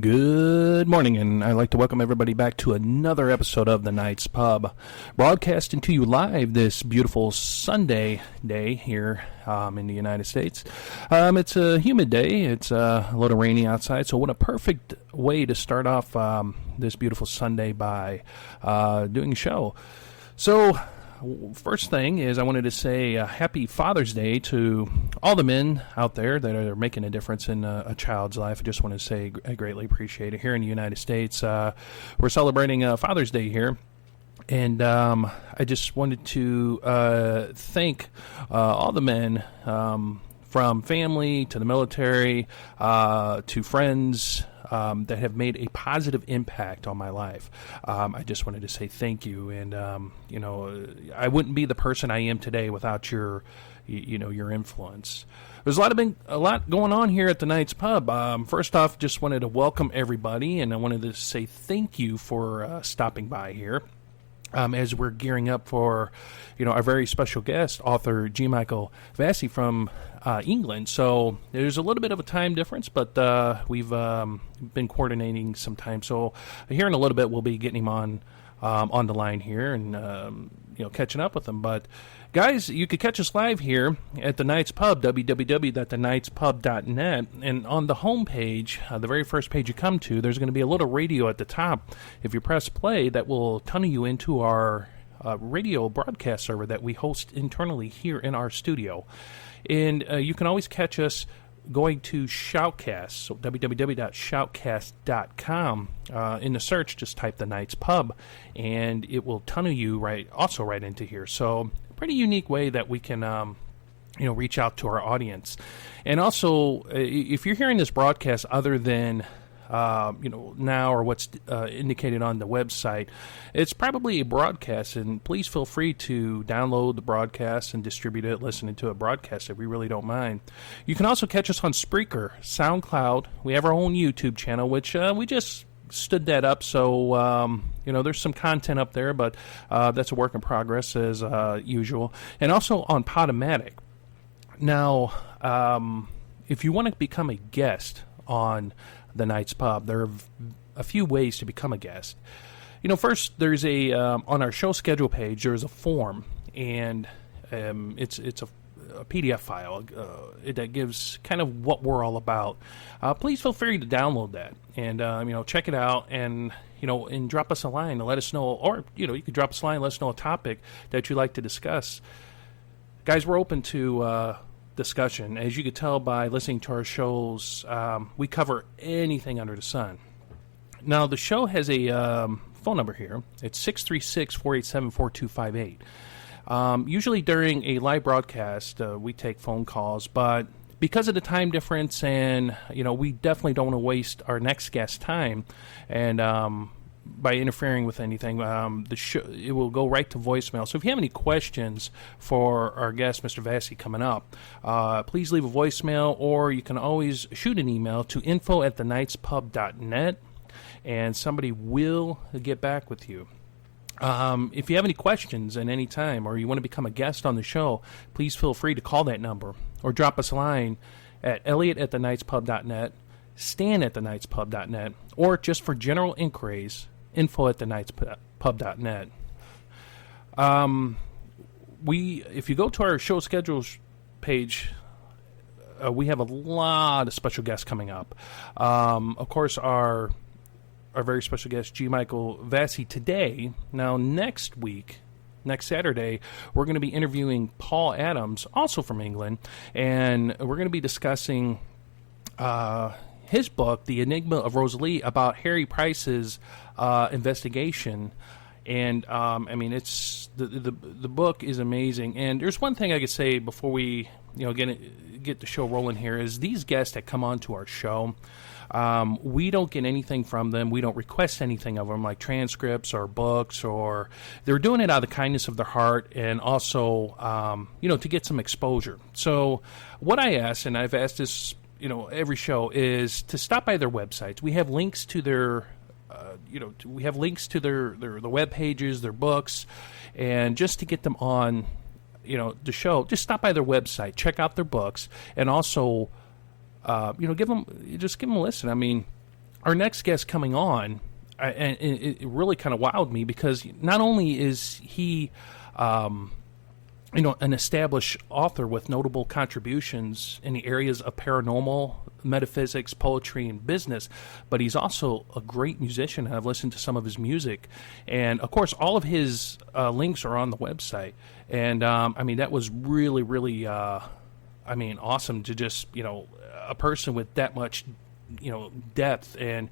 Good morning, and I'd like to welcome everybody back to another episode of The Night's Pub, broadcasting to you live this beautiful Sunday day here in the United States. It's a humid day. It's a little rainy outside, so what a perfect way to start off this beautiful Sunday by doing a show. So, first thing is I wanted to say happy Father's Day to all the men out there that are making a difference in a child's life. I just want to say I greatly appreciate it. Here in the United States, we're celebrating Father's Day here. And I just wanted to thank all the men, from family to the military to friends, that have made a positive impact on my life. I just wanted to say thank you, and I wouldn't be the person I am today without your influence. There's a lot going on here at the Night's Pub. First off, just wanted to welcome everybody, and I wanted to say thank you for stopping by here. As we're gearing up for, our very special guest, author G. Michael Vasey from England. So there's a little bit of a time difference, but we've been coordinating some time. So here in a little bit, we'll be getting him on the line here and catching up with him. But Guys, you could catch us live here at the Knights Pub, www.thenightspub.net, and on the homepage, the very first page you come to, there's going to be a little radio at the top. If you press play, that will tunnel you into our radio broadcast server that we host internally here in our studio. And you can always catch us going to Shoutcast, so www.shoutcast.com. In the search, just type the Knights Pub, and it will tunnel you right into here. So pretty unique way that we can reach out to our audience. And also, if you're hearing this broadcast other than now or what's indicated on the website, it's probably a broadcast, and please feel free to download the broadcast and distribute it, listening to it broadcast if we really don't mind. You can also catch us on Spreaker, SoundCloud. We have our own YouTube channel, which we just stood that up, so there's some content up there, but that's a work in progress as usual. And also on Podomatic. Now, if you want to become a guest on the Knights Pub, there are a few ways to become a guest. First, there's on our show schedule page, there's a form, and it's a PDF file that gives kind of what we're all about. Please feel free to download that and check it out, and and drop us a line to let us know, or you could drop us a line and let us know a topic that you'd like to discuss. Guys, we're open to discussion. As you could tell by listening to our shows, we cover anything under the sun. Now, the show has a phone number here. It's 636-487-4258. Usually during a live broadcast, we take phone calls, but because of the time difference, and we definitely don't want to waste our next guest's time, and by interfering with anything, the show, it will go right to voicemail. So if you have any questions for our guest, Mr. Vasey, coming up, please leave a voicemail, or you can always shoot an email to info@thenightspub.net, and somebody will get back with you. If you have any questions at any time, or you want to become a guest on the show, please feel free to call that number or drop us a line at elliot@thenightspub.net, stan@thenightspub.net, or just for general inquiries, info@thenightspub.net. If you go to our show schedules page, we have a lot of special guests coming up. Of course, our very special guest, G. Michael Vasey, today. Now, next Saturday, we're going to be interviewing Paul Adams, also from England, and we're going to be discussing his book, The Enigma of Rosalie, about Harry Price's investigation. And it's the book is amazing. And there's one thing I could say before we get the show rolling here, is these guests that come on to our show, we don't get anything from them. We don't request anything of them, like transcripts or books, or they're doing it out of the kindness of their heart, and also, to get some exposure. So what I ask, and I've asked this, every show, is to stop by their websites. We have links to their, their web pages, their books, and just to get them on, the show, just stop by their website, check out their books, and also, give them a listen. I mean, our next guest coming on, and it really kind of wowed me, because not only is he, an established author with notable contributions in the areas of paranormal, metaphysics, poetry, and business, but he's also a great musician. I've listened to some of his music, and of course, all of his links are on the website. And that was really, really, awesome to just, a person with that much, depth, and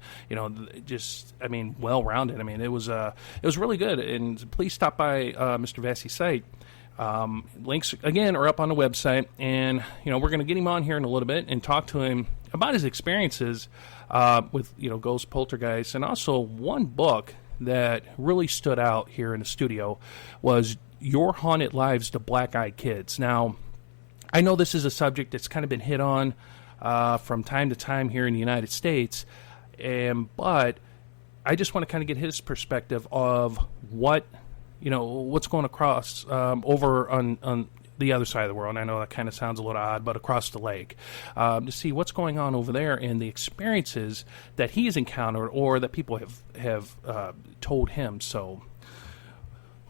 well-rounded. It was really good. And please stop by Mr. Vasey's site. Links again are up on the website, and we're going to get him on here in a little bit and talk to him about his experiences with ghost, poltergeists, and also one book that really stood out here in the studio was Your Haunted Lives, the Black-Eyed Kids. Now, I know this is a subject that's kind of been hit on from time to time here in the United States, but I just want to kind of get his perspective of what's going across over on the other side of the world. I know that kind of sounds a little odd, but across the lake, to see what's going on over there and the experiences that he has encountered or that people have told him. So,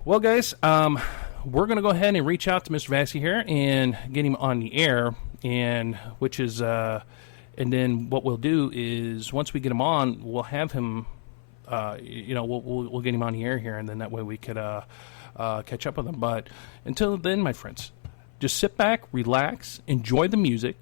well, guys, we're going to go ahead and reach out to Mr. Vasey here and get him on the air, and then what we'll do is once we get him on, we'll have him, we'll get him on the air here, and then that way we could catch up with him. But until then, my friends, just sit back, relax, enjoy the music.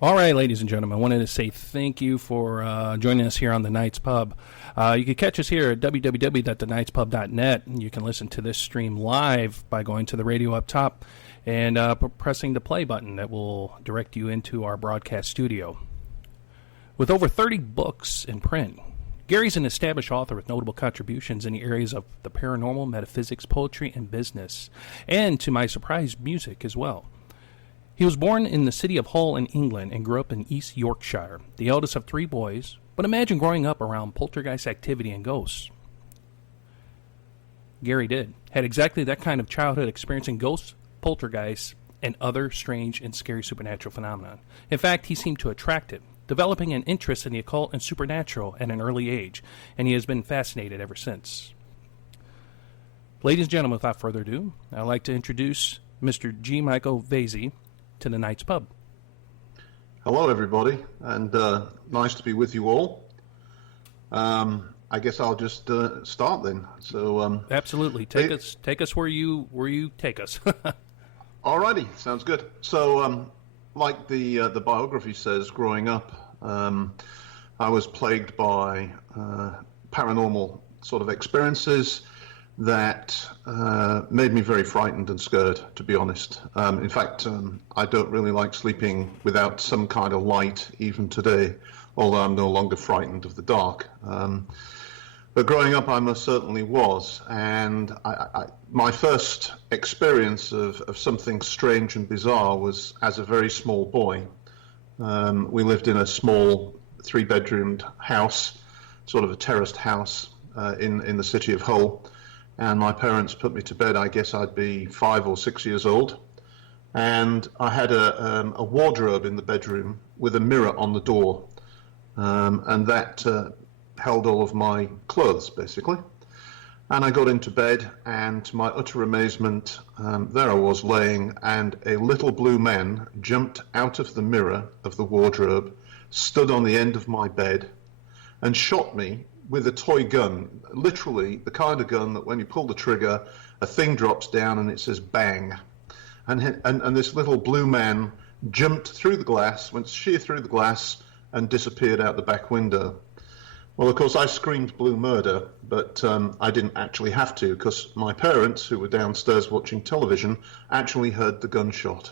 All right, ladies and gentlemen, I wanted to say thank you for joining us here on the Night's Pub. You can catch us here at www.thenightspub.net. You can listen to this stream live by going to the radio up top and pressing the play button that will direct you into our broadcast studio. With over 30 books in print, Gary's an established author with notable contributions in the areas of the paranormal, metaphysics, poetry, and business, and, to my surprise, music as well. He was born in the city of Hull in England and grew up in East Yorkshire, the eldest of 3 boys, but imagine growing up around poltergeist activity and ghosts. Gary had exactly that kind of childhood experiencing ghosts, poltergeists, and other strange and scary supernatural phenomena. In fact, he seemed to attract it, developing an interest in the occult and supernatural at an early age, and he has been fascinated ever since. Ladies and gentlemen, without further ado, I'd like to introduce Mr. G. Michael Vasey to the Night's Pub. Hello, everybody, and nice to be with you all. I guess I'll just start then. So absolutely, take us where you take us. Alrighty, sounds good. So, like the biography says, growing up, I was plagued by paranormal sort of experiences that made me very frightened and scared, to be honest. In fact, I don't really like sleeping without some kind of light, even today, although I'm no longer frightened of the dark. But growing up, I most certainly was. And my first experience of something strange and bizarre was as a very small boy. We lived in a small 3-bedroomed house, sort of a terraced house in the city of Hull. And my parents put me to bed. I guess I'd be 5 or 6 years old. And I had a wardrobe in the bedroom with a mirror on the door. And that held all of my clothes, basically. And I got into bed, and to my utter amazement, there I was laying, and a little blue man jumped out of the mirror of the wardrobe, stood on the end of my bed, and shot me with a toy gun, literally the kind of gun that when you pull the trigger, a thing drops down and it says bang. And this little blue man jumped through the glass, went sheer through the glass, and disappeared out the back window. Well, of course, I screamed blue murder, but I didn't actually have to, because my parents, who were downstairs watching television, actually heard the gunshot.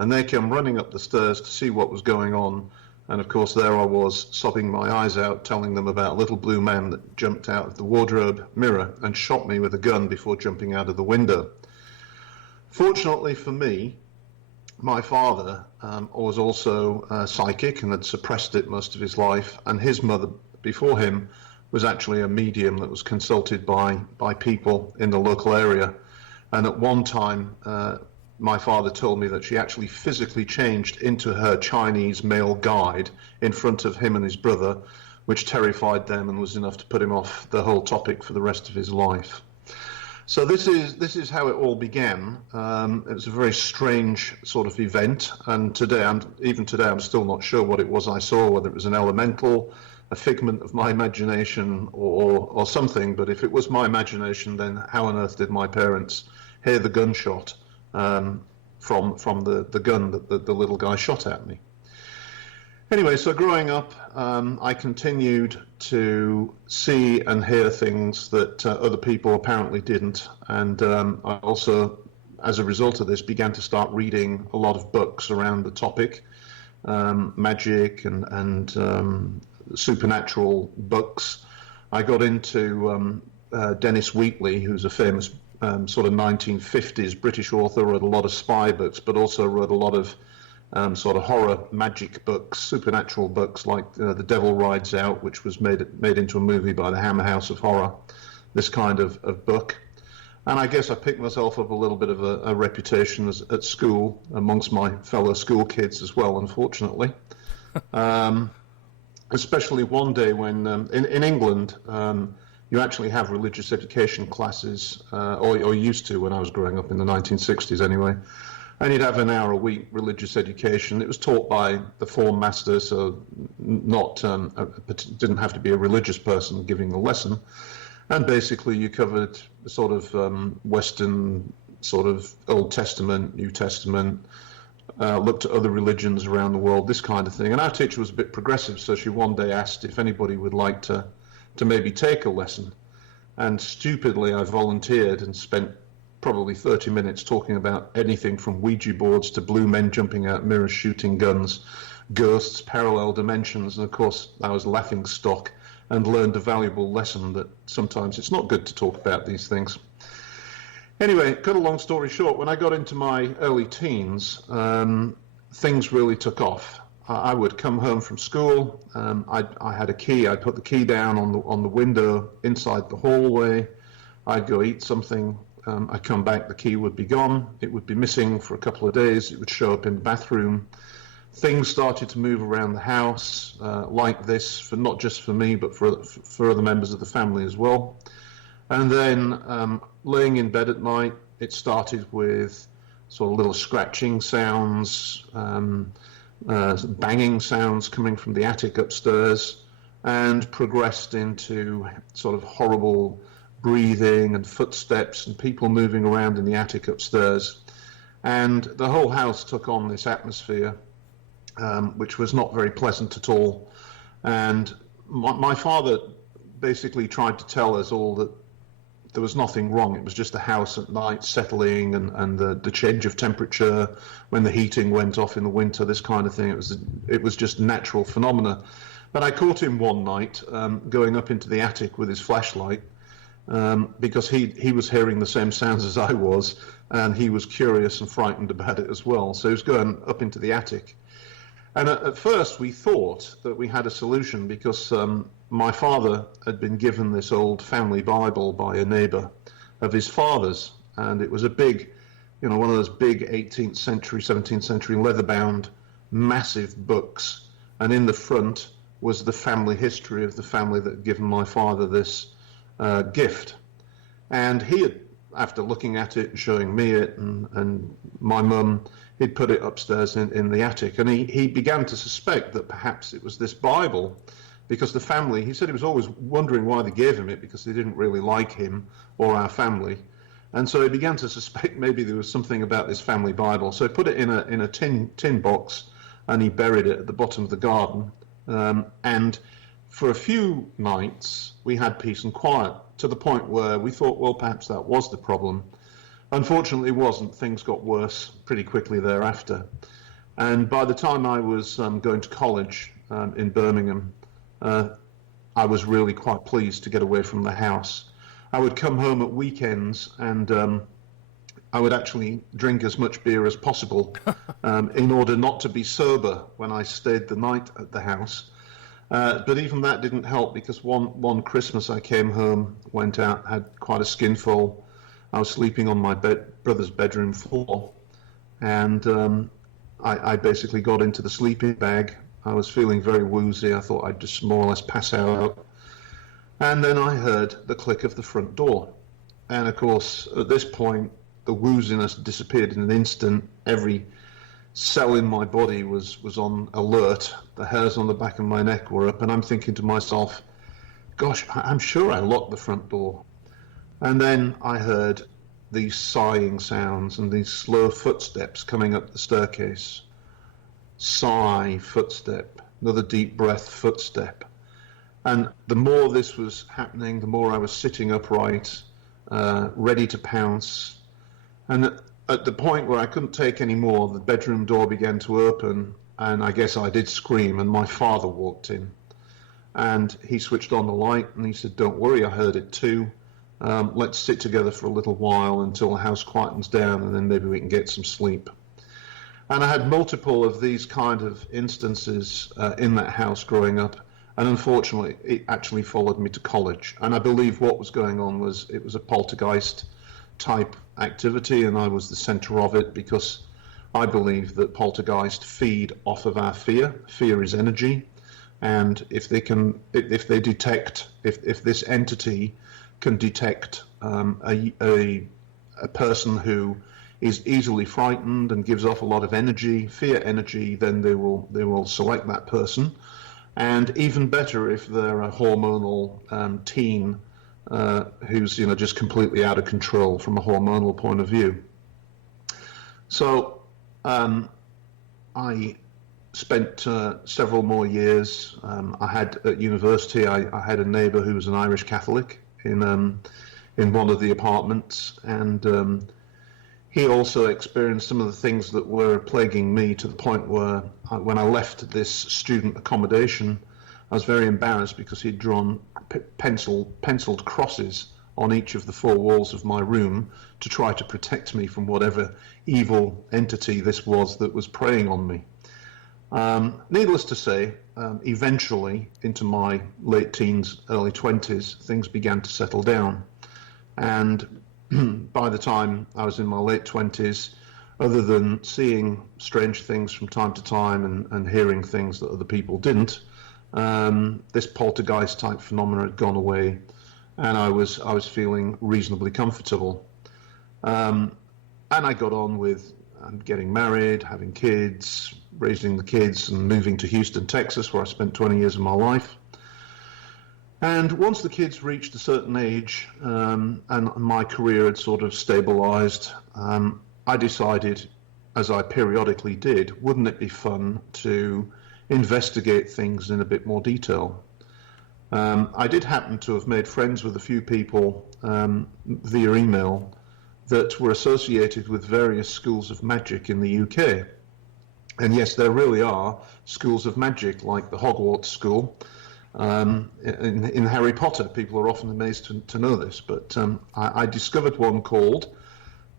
And they came running up the stairs to see what was going on. And of course, there I was, sobbing my eyes out, telling them about a little blue man that jumped out of the wardrobe mirror and shot me with a gun before jumping out of the window. Fortunately for me, my father was also psychic and had suppressed it most of his life, and his mother before him was actually a medium that was consulted by people in the local area. And at one time, my father told me that she actually physically changed into her Chinese male guide in front of him and his brother, which terrified them and was enough to put him off the whole topic for the rest of his life. So this is how it all began. It was a very strange sort of event, and even today I'm still not sure what it was I saw, whether it was an elemental, a figment of my imagination, or something. But if it was my imagination, then how on earth did my parents hear the gunshot from the gun that the little guy shot at me? Anyway, so growing up, I continued to see and hear things that other people apparently didn't. And I also, as a result of this, began to start reading a lot of books around the topic, magic and supernatural books. I got into Dennis Wheatley, who's a famous sort of 1950s British author, wrote a lot of spy books, but also wrote a lot of sort of horror magic books, supernatural books like The Devil Rides Out, which was made into a movie by the Hammer House of Horror, this kind of book. And I guess I picked myself up a little bit of a reputation at school amongst my fellow school kids as well, unfortunately. Especially one day when in England, you actually have religious education classes, or used to when I was growing up in the 1960s anyway. And you'd have an hour a week religious education. It was taught by the form master, so didn't have to be a religious person giving the lesson. And basically you covered sort of Western, sort of Old Testament, New Testament, looked at other religions around the world, this kind of thing. And our teacher was a bit progressive, so she one day asked if anybody would like to maybe take a lesson. And stupidly I volunteered and spent probably 30 minutes talking about anything from Ouija boards to blue men jumping out mirrors, shooting guns, ghosts, parallel dimensions, and of course I was laughing stock and learned a valuable lesson that sometimes it's not good to talk about these things. Anyway, cut a long story short, when I got into my early teens, things really took off. I would come home from school. I had a key. I'd put the key down on the window inside the hallway. I'd go eat something. I'd come back. The key would be gone. It would be missing for a couple of days. It would show up in the bathroom. Things started to move around the house like this, for not just for me, but for other members of the family as well. And then laying in bed at night, it started with sort of little scratching sounds, banging sounds coming from the attic upstairs, and progressed into sort of horrible breathing and footsteps and people moving around in the attic upstairs. And the whole house took on this atmosphere, which was not very pleasant at all. And my father basically tried to tell us all that there was nothing wrong. It was just the house at night settling and the change of temperature when the heating went off in the winter, this kind of thing. It was just natural phenomena. But I caught him one night going up into the attic with his flashlight because he was hearing the same sounds as I was, and he was curious and frightened about it as well. So he was going up into the attic. And at first we thought that we had a solution because my father had been given this old family Bible by a neighbor of his father's, and it was a big, one of those big 18th century, 17th century leather-bound, massive books, and in the front was the family history of the family that had given my father this gift. And he had, after looking at it and showing me it and my mum, he'd put it upstairs in the attic, and he began to suspect that perhaps it was this Bible, because the family, he said he was always wondering why they gave him it, because they didn't really like him or our family. And so he began to suspect maybe there was something about this family Bible. So he put it in a tin box, and he buried it at the bottom of the garden. And for a few nights, we had peace and quiet, to the point where we thought, well, perhaps that was the problem. Unfortunately, it wasn't. Things got worse pretty quickly thereafter. And by the time I was going to college in Birmingham, I was really quite pleased to get away from the house. I would come home at weekends, and I would actually drink as much beer as possible in order not to be sober when I stayed the night at the house. But even that didn't help, because one Christmas I came home, went out, had quite a skinful. I was sleeping on my brother's bedroom floor, and I basically got into the sleeping bag. I was feeling very woozy. I thought I'd just more or less pass out. And then I heard the click of the front door. And of course, at this point, the wooziness disappeared in an instant. Every cell in my body was on alert. The hairs on the back of my neck were up, and I'm thinking to myself, gosh, I'm sure I locked the front door. And then I heard these sighing sounds and these slow footsteps coming up the staircase. Sigh, footstep, another deep breath, footstep. And the more this was happening, the more I was sitting upright, ready to pounce. And at the point where I couldn't take any more, the bedroom door began to open, and I guess I did scream, and my father walked in. And he switched on the light, and he said, "Don't worry, I heard it too. Let's sit together for a little while until the house quietens down, and then maybe we can get some sleep." And I had multiple of these kind of instances in that house growing up, and unfortunately it actually followed me to college. And I believe what was going on was it was a poltergeist type activity, and I was the center of it, because I believe that poltergeists feed off of our fear. Fear is energy, and if this entity can detect a person who is easily frightened and gives off a lot of energy, fear energy, then they will select that person. And even better if they're a hormonal teen who's just completely out of control from a hormonal point of view. So I spent several more years. I had at university. I had a neighbour who was an Irish Catholic in in one of the apartments, and he also experienced some of the things that were plaguing me, to the point where when I left this student accommodation, I was very embarrassed because he'd drawn penciled crosses on each of the four walls of my room to try to protect me from whatever evil entity this was that was preying on me. Needless to say, eventually, into my late teens, early 20s, things began to settle down. And by the time I was in my late 20s, other than seeing strange things from time to time and hearing things that other people didn't, this poltergeist type phenomena had gone away, and I was feeling reasonably comfortable. And I got on with getting married, having kids, raising the kids, and moving to Houston, Texas, where I spent 20 years of my life. And once the kids reached a certain age, and my career had sort of stabilized, I decided, as I periodically did, wouldn't it be fun to investigate things in a bit more detail? I did happen to have made friends with a few people via email that were associated with various schools of magic in the UK. And yes, there really are schools of magic, like the Hogwarts School. In Harry Potter, people are often amazed to know this, but I discovered one called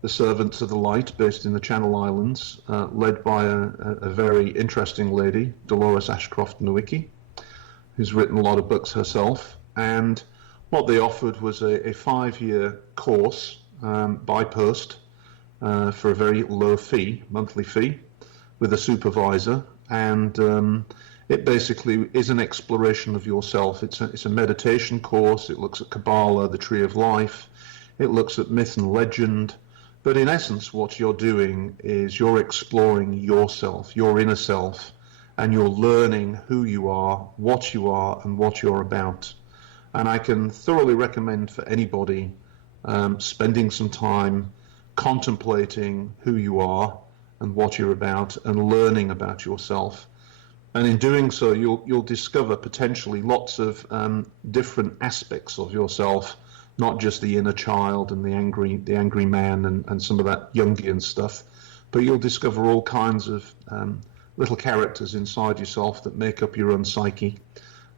the Servants of the Light, based in the Channel Islands, led by a very interesting lady, Dolores Ashcroft Nowicki, who's written a lot of books herself. And what they offered was a 5-year course by post for a very low fee, monthly fee, with a supervisor. And it basically is an exploration of yourself. It's a meditation course. It looks at Kabbalah, the Tree of Life. It looks at myth and legend. But in essence, what you're doing is you're exploring yourself, your inner self, and you're learning who you are, and what you're about. And I can thoroughly recommend for anybody spending some time contemplating who you are and what you're about, and learning about yourself. And in doing so, you'll discover potentially lots of different aspects of yourself, not just the inner child and the angry man and some of that Jungian stuff, but you'll discover all kinds of little characters inside yourself that make up your own psyche,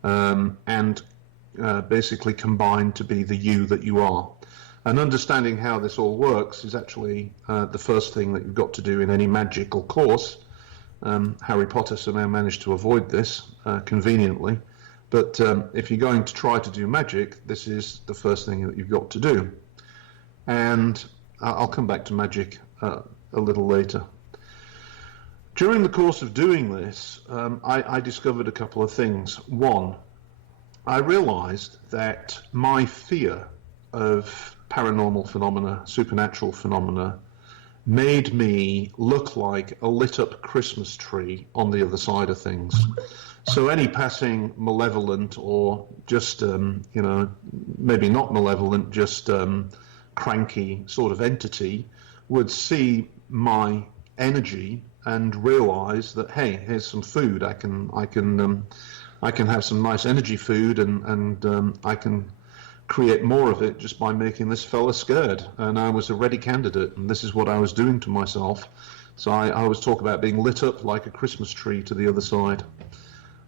and basically combine to be the you that you are. And understanding how this all works is actually the first thing that you've got to do in any magical course. Harry Potter somehow managed to avoid this conveniently. But if you're going to try to do magic, this is the first thing that you've got to do. And I'll come back to magic a little later. During the course of doing this, I discovered a couple of things. One, I realized that my fear of paranormal phenomena, supernatural phenomena, made me look like a lit-up Christmas tree on the other side of things. So any passing malevolent, or just, maybe not malevolent, just cranky sort of entity, would see my energy and realize that, hey, here's some food. I can have some nice energy food, and I can create more of it just by making this fella scared. And I was a ready candidate, and this is what I was doing to myself. So I always talk about being lit up like a Christmas tree to the other side.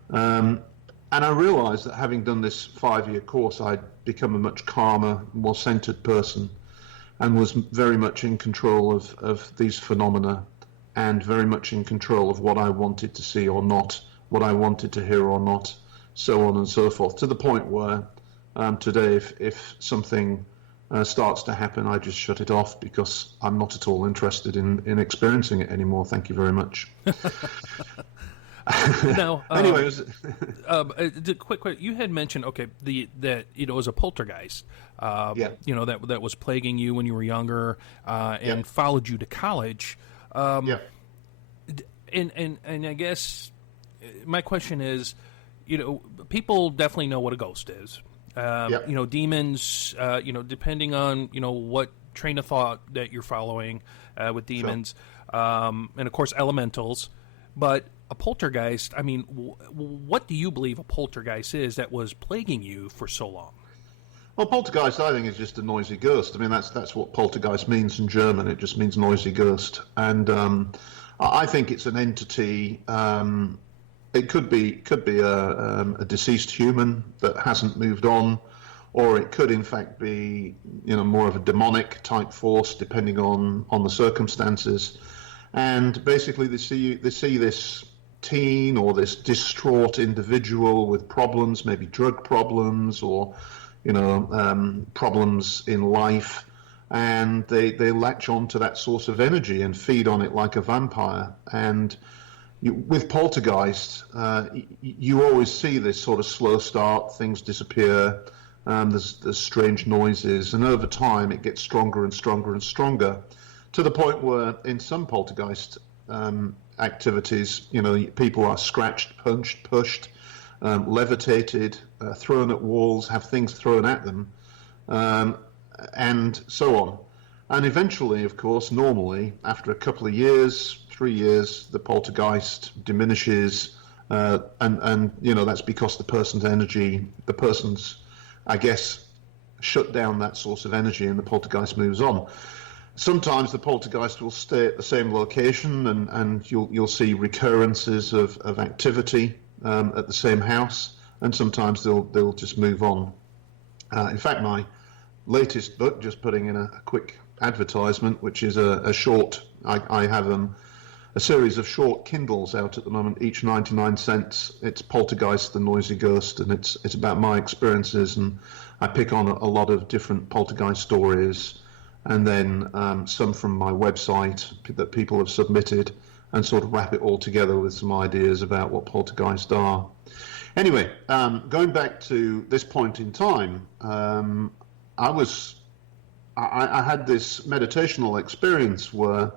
And I realized that having done this 5-year course, I'd become a much calmer, more centered person, and was very much in control of these phenomena, and very much in control of what I wanted to see or not, what I wanted to hear or not, so on and so forth, to the point where today, if something starts to happen, I just shut it off, because I'm not at all interested in experiencing it anymore. Thank you very much. Now, anyways, quick, you had mentioned that it was a poltergeist, yeah, that was plaguing you when you were younger, and followed you to college. Yeah. And I guess my question is, people definitely know what a ghost is. Demons, depending on, what train of thought that you're following with demons, sure. And of course elementals. But a poltergeist, I mean, what do you believe a poltergeist is that was plaguing you for so long? Well, poltergeist, I think, is just a noisy ghost. I mean, that's what poltergeist means in German. It just means noisy ghost, and I think it's an entity. It could be a deceased human that hasn't moved on, or it could in fact be more of a demonic type force, depending on the circumstances. And basically, they see this teen or this distraught individual with problems, maybe drug problems or problems in life, and they latch on to that source of energy and feed on it like a vampire. And with poltergeist, you always see this sort of slow start, things disappear, there's strange noises, and over time it gets stronger and stronger and stronger, to the point where in some poltergeist activities, people are scratched, punched, pushed, levitated, thrown at walls, have things thrown at them, and so on. And eventually, of course, normally, after a couple of years, 3 years, the poltergeist diminishes, and that's because the person's, I guess, shut down that source of energy, and the poltergeist moves on. Sometimes the poltergeist will stay at the same location, and you'll see recurrences of activity at the same house, and sometimes they'll just move on. In fact, my latest book, just putting in a quick advertisement, which is a short. I have a series of short Kindles out at the moment, each 99 cents. It's Poltergeist, the Noisy Ghost, and it's about my experiences, and I pick on a lot of different poltergeist stories, and then some from my website that people have submitted, and sort of wrap it all together with some ideas about what poltergeists are. Anyway, going back to this point in time, I had this meditational experience where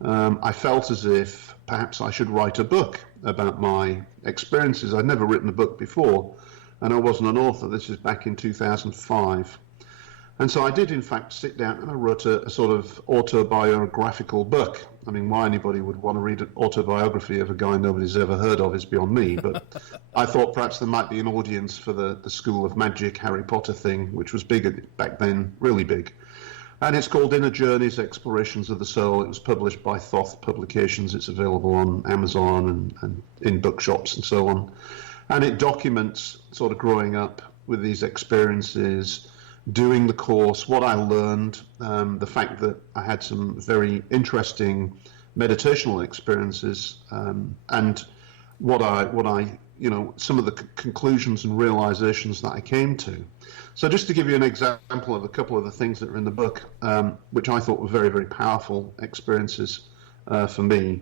I felt as if perhaps I should write a book about my experiences. I'd never written a book before, and I wasn't an author. This is back in 2005. And so I did, in fact, sit down and I wrote a sort of autobiographical book. I mean, why anybody would want to read an autobiography of a guy nobody's ever heard of is beyond me. But I thought perhaps there might be an audience for the School of Magic, Harry Potter thing, which was big back then, really big. And it's called Inner Journeys, Explorations of the Soul. It was published by Thoth Publications. It's available on Amazon and in bookshops and so on. And it documents sort of growing up with these experiences, doing the course, what I learned, the fact that I had some very interesting meditational experiences, and what I some of the conclusions and realizations that I came to. So just to give you an example of a couple of the things that are in the book, which I thought were very, very powerful experiences for me.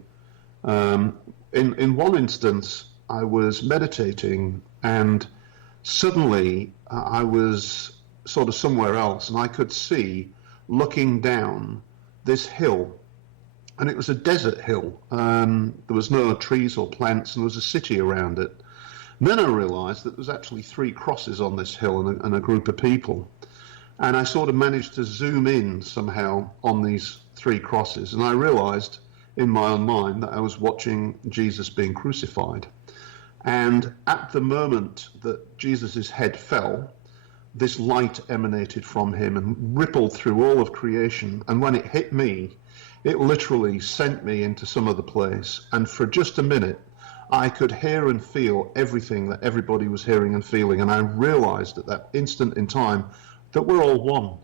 In one instance, I was meditating, and suddenly I was sort of somewhere else, and I could see, looking down this hill, and it was a desert hill. There was no trees or plants, and there was a city around it. And then I realized that there was actually 3 crosses on this hill and a group of people. And I sort of managed to zoom in somehow on these 3 crosses, and I realized in my own mind that I was watching Jesus being crucified. And at the moment that Jesus' head fell, this light emanated from him and rippled through all of creation. And when it hit me, it literally sent me into some other place. And for just a minute, I could hear and feel everything that everybody was hearing and feeling. And I realized at that instant in time that we're all one.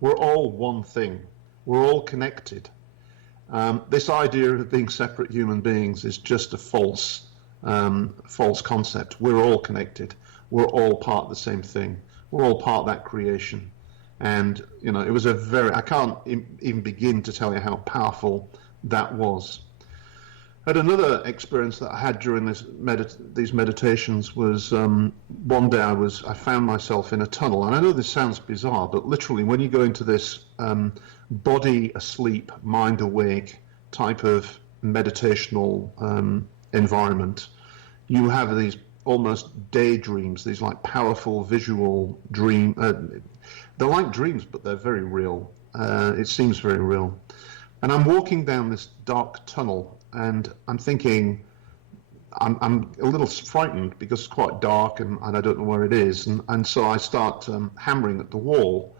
We're all one thing. We're all connected. This idea of being separate human beings is just a false concept. We're all connected. We're all part of the same thing. We're all part of that creation. And, it was I can't even begin to tell you how powerful that was. But another experience that I had during these meditations was one day I found myself in a tunnel. And I know this sounds bizarre, but literally when you go into this body asleep, mind awake type of meditational environment, you have these almost daydreams, these like powerful visual dream. They're like dreams, but they're very real. It seems very real. And I'm walking down this dark tunnel, and I'm thinking, I'm a little frightened because it's quite dark and I don't know where it is. And so I start hammering at the wall.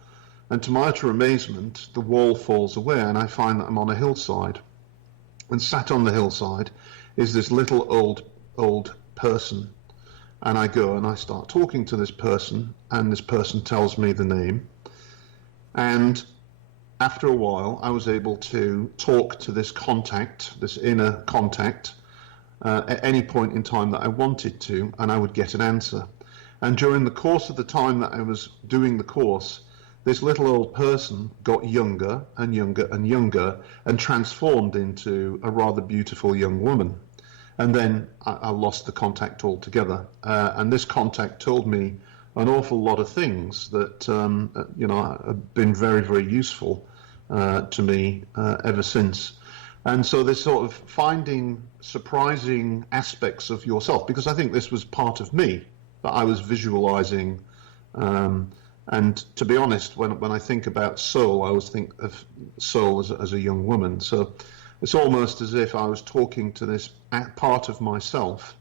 And to my utter amazement, the wall falls away and I find that I'm on a hillside. And sat on the hillside is this little old person. And I go and I start talking to this person, and this person tells me the name. And after a while, I was able to talk to this contact, this inner contact, at any point in time that I wanted to, and I would get an answer. And during the course of the time that I was doing the course, this little old person got younger and younger and younger and transformed into a rather beautiful young woman. And then I lost the contact altogether. And this contact told me an awful lot of things that, have been very, very useful to me ever since. And so this sort of finding surprising aspects of yourself, because I think this was part of me that I was visualizing. And to be honest, when I think about soul, I always think of soul as a young woman. So it's almost as if I was talking to this part of myself,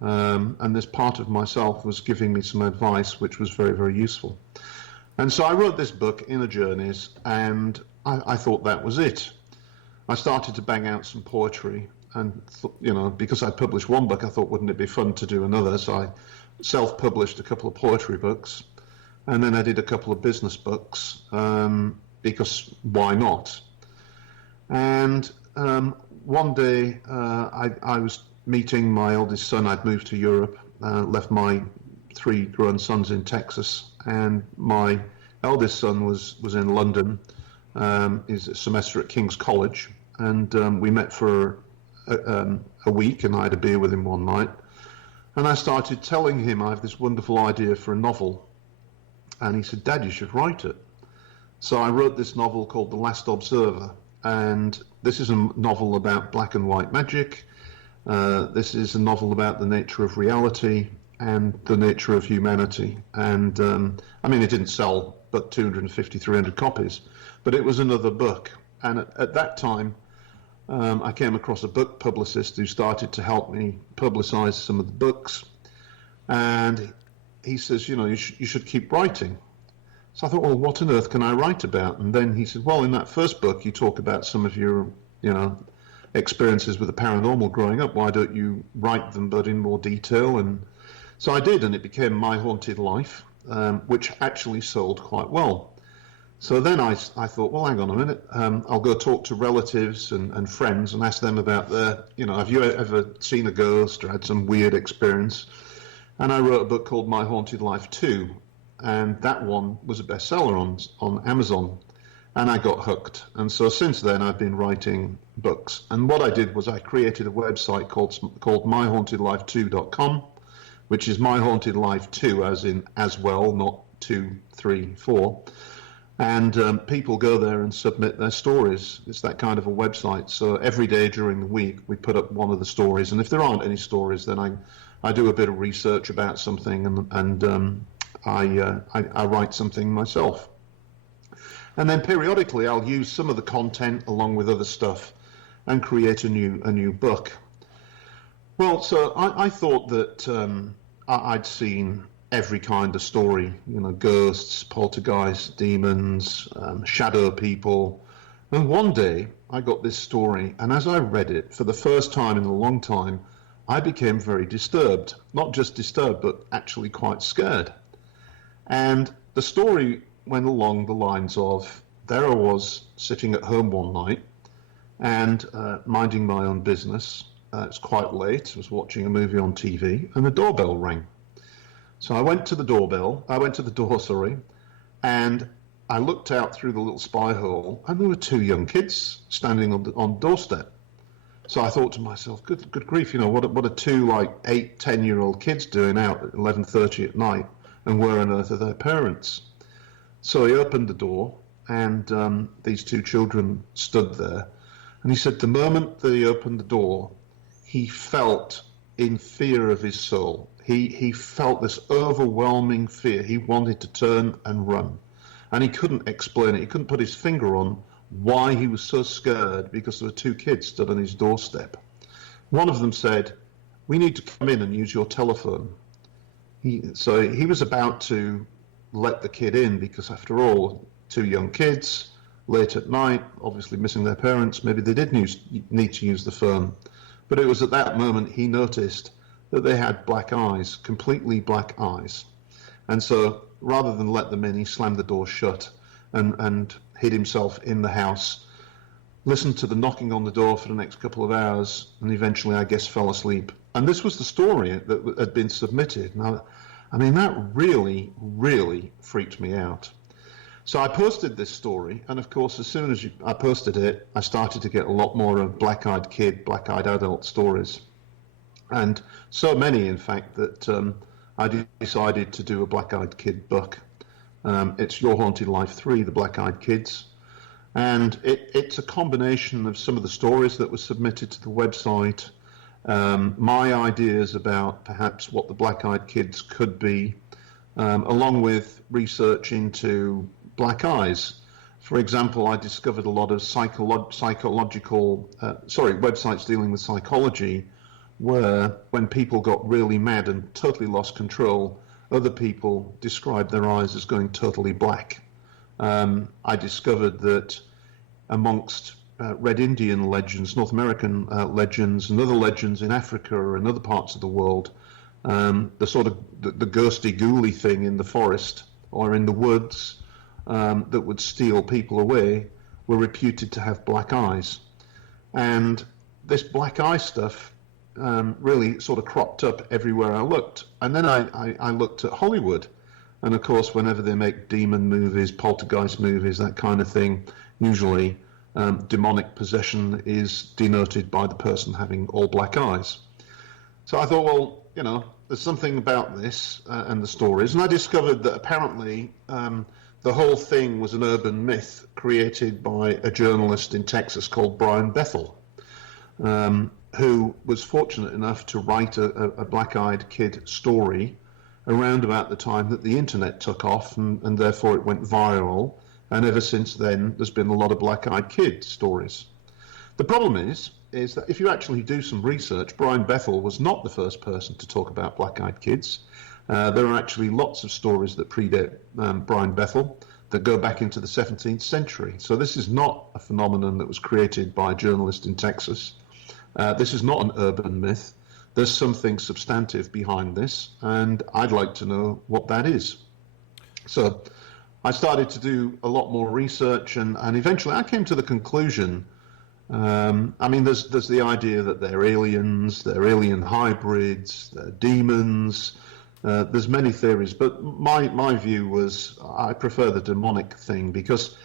and this part of myself was giving me some advice, which was very, very useful. And so I wrote this book, Inner Journeys, and I thought that was it. I started to bang out some poetry, and because I published one book, I thought, wouldn't it be fun to do another? So I self-published a couple of poetry books, and then I did a couple of business books, because why not? And one day I was meeting my eldest son. I'd moved to Europe, left my 3 grown sons in Texas, and my eldest son was in London. He's a semester at King's College, and we met for a week, and I had a beer with him one night. And I started telling him I have this wonderful idea for a novel. And he said, "Dad, you should write it." So I wrote this novel called The Last Observer. And this is a novel about black and white magic. This is a novel about the nature of reality and the nature of humanity. And it didn't sell but 250, 300 copies, but it was another book. And at that time, I came across a book publicist who started to help me publicize some of the books. And he says, you should keep writing. So I thought, well, what on earth can I write about? And then he said, well, in that first book, you talk about some of your, experiences with the paranormal growing up. Why don't you write them, but in more detail? And so I did, and it became My Haunted Life, which actually sold quite well. So then I thought, well, hang on a minute. I'll go talk to relatives and friends and ask them about their, have you ever seen a ghost or had some weird experience? And I wrote a book called My Haunted Life 2. And that one was a bestseller on Amazon, and I got hooked. And so since then, I've been writing books. And what I did was I created a website called myhauntedlife2.com, which is My Haunted Life 2, as in as well, not 2, 3, 4. And people go there and submit their stories. It's that kind of a website. So every day during the week, we put up one of the stories. And if there aren't any stories, then I do a bit of research about something and I write something myself. And then periodically I'll use some of the content along with other stuff and create a new book. Well, so I thought that I'd seen every kind of story, ghosts, poltergeists, demons, shadow people. And one day I got this story, and as I read it for the first time in a long time, I became very disturbed. Not just disturbed, but actually quite scared. And the story went along the lines of, there I was sitting at home one night and minding my own business. It's quite late. I was watching a movie on TV and the doorbell rang. So I went to the door, and I looked out through the little spy hole, and there were 2 young kids standing on the doorstep. So I thought to myself, good grief, what are 2 8, 10-year-old kids doing out at 11:30 at night? And where on earth are their parents? So he opened the door, and these 2 children stood there. And he said the moment that he opened the door, he felt in fear of his soul. He felt this overwhelming fear. He wanted to turn and run. And he couldn't explain it. He couldn't put his finger on why he was so scared, because there were 2 kids stood on his doorstep. One of them said, we need to come in and use your telephone. So he was about to let the kid in because, after all, two young kids, late at night, obviously missing their parents, maybe they did need to use the phone. But it was at that moment he noticed that they had black eyes, completely black eyes. And so rather than let them in, he slammed the door shut and hid himself in the house, listened to the knocking on the door for the next couple of hours, and eventually, I guess, fell asleep. And this was the story that had been submitted. Now, I mean, that really, really freaked me out. So I posted this story, and of course, as soon as I posted it, I started to get a lot more of black-eyed kid, black-eyed adult stories. And so many, in fact, that I decided to do a black-eyed kid book. It's Your Haunted Life 3, The Black-Eyed Kids. And it's a combination of some of the stories that were submitted to the website, my ideas about perhaps what the black-eyed kids could be, along with research into black eyes. For example, I discovered a lot of websites dealing with psychology, where when people got really mad and totally lost control, other people described their eyes as going totally black. I discovered that amongst Red Indian legends, North American legends, and other legends in Africa and other parts of the world, the sort of the ghosty, ghouly thing in the forest or in the woods that would steal people away were reputed to have black eyes. And this black eye stuff really sort of cropped up everywhere I looked. And then I looked at Hollywood. And of course, whenever they make demon movies, poltergeist movies, that kind of thing, usually demonic possession is denoted by the person having all black eyes. So I thought, well, you know, there's something about this and the stories. And I discovered that apparently the whole thing was an urban myth created by a journalist in Texas called Brian Bethel, who was fortunate enough to write a black-eyed kid story around about the time that the internet took off, and therefore it went viral. And ever since then, there's been a lot of black-eyed kid stories. The problem is that if you actually do some research, Brian Bethel was not the first person to talk about black-eyed kids. There are actually lots of stories that predate Brian Bethel that go back into the 17th century. So this is not a phenomenon that was created by a journalist in Texas. This is not an urban myth. There's something substantive behind this, and I'd like to know what that is. So I started to do a lot more research, and eventually I came to the conclusion, I mean, there's the idea that they're aliens, they're alien hybrids, they're demons. There's many theories, but my view was I prefer the demonic thing, because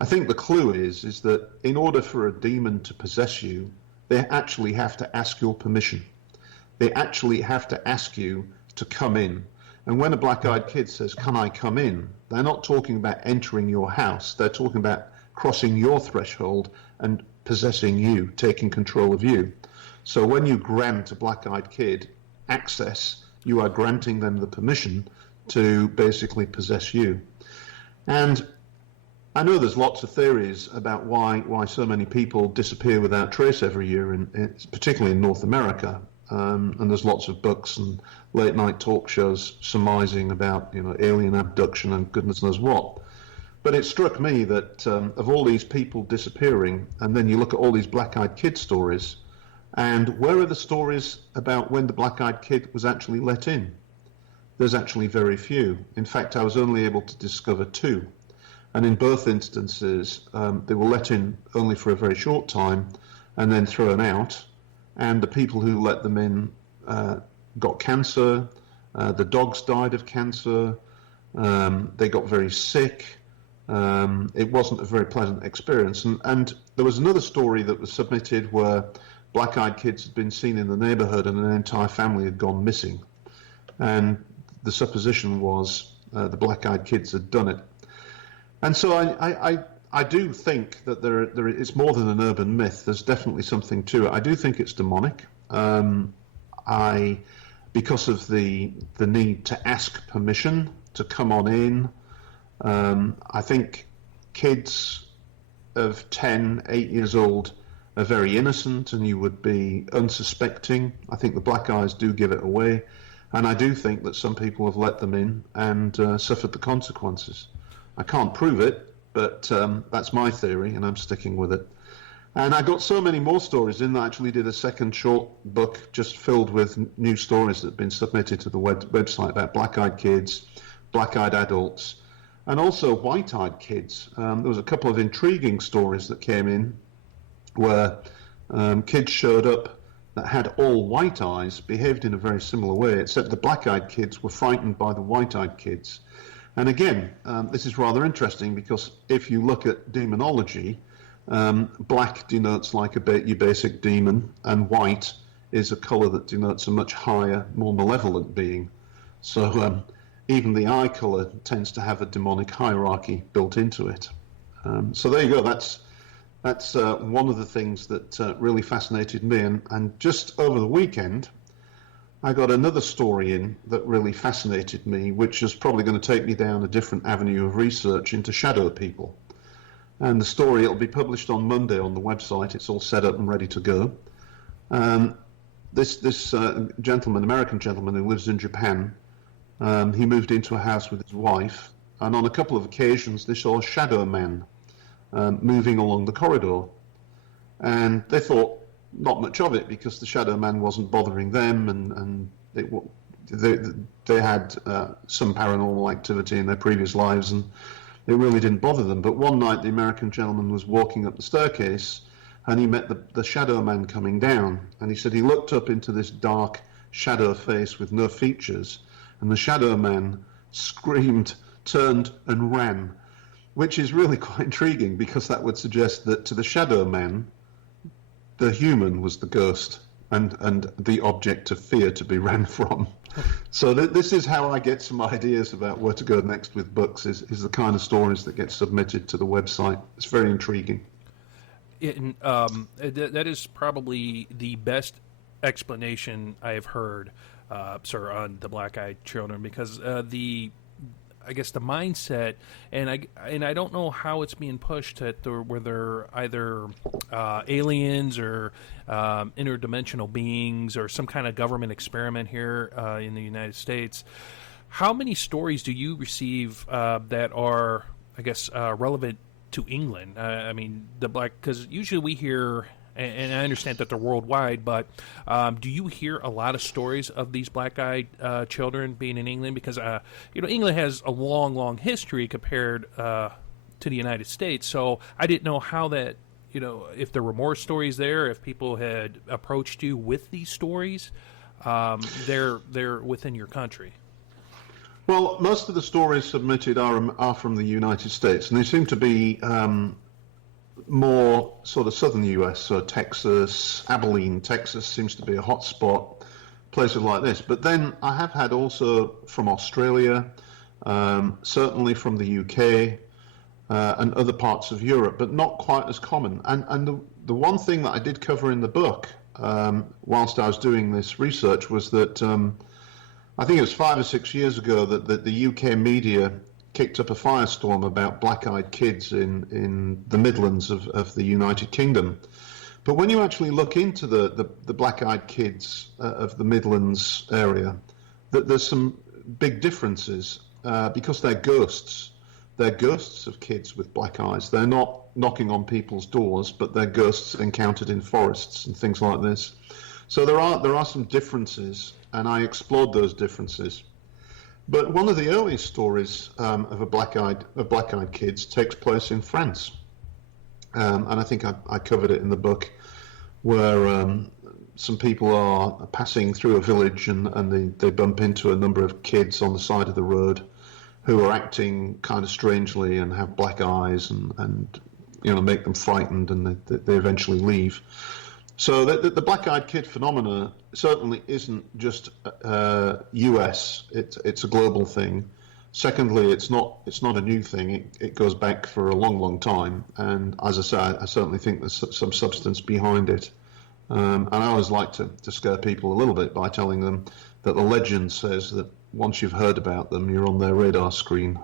I think the clue is that in order for a demon to possess you, they actually have to ask your permission. They actually have to ask you to come in. And when a black-eyed kid says, "Can I come in?" they're not talking about entering your house. They're talking about crossing your threshold and possessing you, taking control of you. So when you grant a black-eyed kid access, you are granting them the permission to basically possess you. And I know there's lots of theories about why so many people disappear without trace every year, particularly in North America. And there's lots of books and late night talk shows surmising about, you know, alien abduction and goodness knows what. But it struck me that of all these people disappearing, and then you look at all these black-eyed kid stories, and where are the stories about when the black-eyed kid was actually let in? There's actually very few. In fact, I was only able to discover 2. And in both instances, they were let in only for a very short time and then thrown out. And the people who let them in got cancer. The dogs died of cancer. They got very sick. It wasn't a very pleasant experience. And there was another story that was submitted where black-eyed kids had been seen in the neighborhood and an entire family had gone missing. And the supposition was the black-eyed kids had done it. And so I do think that there is more than an urban myth. There's definitely something to it. I do think it's demonic. Because of the need to ask permission to come on in. I think kids of 10, 8 years old are very innocent and you would be unsuspecting. I think the black eyes do give it away. And I do think that some people have let them in and suffered the consequences. I can't prove it, but that's my theory, and I'm sticking with it. And I got so many more stories in that I actually did a second short book just filled with new stories that have been submitted to the website about black-eyed kids, black-eyed adults, and also white-eyed kids. There was a couple of intriguing stories that came in where kids showed up that had all white eyes, behaved in a very similar way, except the black-eyed kids were frightened by the white-eyed kids. And again, this is rather interesting because if you look at demonology, black denotes like your basic demon, and white is a color that denotes a much higher, more malevolent being. So even the eye color tends to have a demonic hierarchy built into it. So there you go. That's one of the things that really fascinated me. And just over the weekend, I got another story in that really fascinated me, which is probably going to take me down a different avenue of research into shadow people. And the story, it'll be published on Monday on the website. It's all set up and ready to go. This gentleman, American gentleman who lives in Japan, he moved into a house with his wife, and on a couple of occasions they saw a shadow man moving along the corridor. And they thought not much of it because the shadow man wasn't bothering them, and they had some paranormal activity in their previous lives, and it really didn't bother them. But one night the American gentleman was walking up the staircase and he met the shadow man coming down, and he said he looked up into this dark shadow face with no features, and the shadow man screamed, turned and ran, which is really quite intriguing because that would suggest that to the shadow man the human was the ghost and the object of fear to be ran from. So this is how I get some ideas about where to go next with books, is the kind of stories that get submitted to the website. It's very intriguing. That is probably the best explanation I have heard, sir, on the black-eyed children, because I guess the mindset, and I don't know how it's being pushed at where they're either aliens or interdimensional beings or some kind of government experiment here in the United States. How many stories do you receive that are, I guess, relevant to England? I mean, because usually we hear, and I understand that they're worldwide, but do you hear a lot of stories of these black-eyed children being in England? Because England has a long, long history compared to the United States. So I didn't know how that, if there were more stories there, if people had approached you with these stories, they're within your country. Well, most of the stories submitted are from the United States, and they seem to be more sort of southern US, so Texas, Abilene, Texas seems to be a hot spot, places like this. But then I have had also from Australia, certainly from the UK, and other parts of Europe, but not quite as common. And the one thing that I did cover in the book, whilst I was doing this research, was that I think it was 5 or 6 years ago that the UK media kicked up a firestorm about black-eyed kids in the Midlands of the United Kingdom. But when you actually look into the black-eyed kids of the Midlands area, there's some big differences because they're ghosts. They're ghosts of kids with black eyes. They're not knocking on people's doors, but they're ghosts encountered in forests and things like this. So there are some differences, and I explored those differences. But one of the earliest stories of black-eyed kids takes place in France, and I think I covered it in the book, where some people are passing through a village and they bump into a number of kids on the side of the road who are acting kind of strangely and have black eyes and make them frightened, and they eventually leave. So the black-eyed kid phenomena certainly isn't just US. It's a global thing. Secondly, it's not a new thing. It goes back for a long, long time. And as I say, I certainly think there's some substance behind it. And I always like to scare people a little bit by telling them that the legend says that once you've heard about them, you're on their radar screen.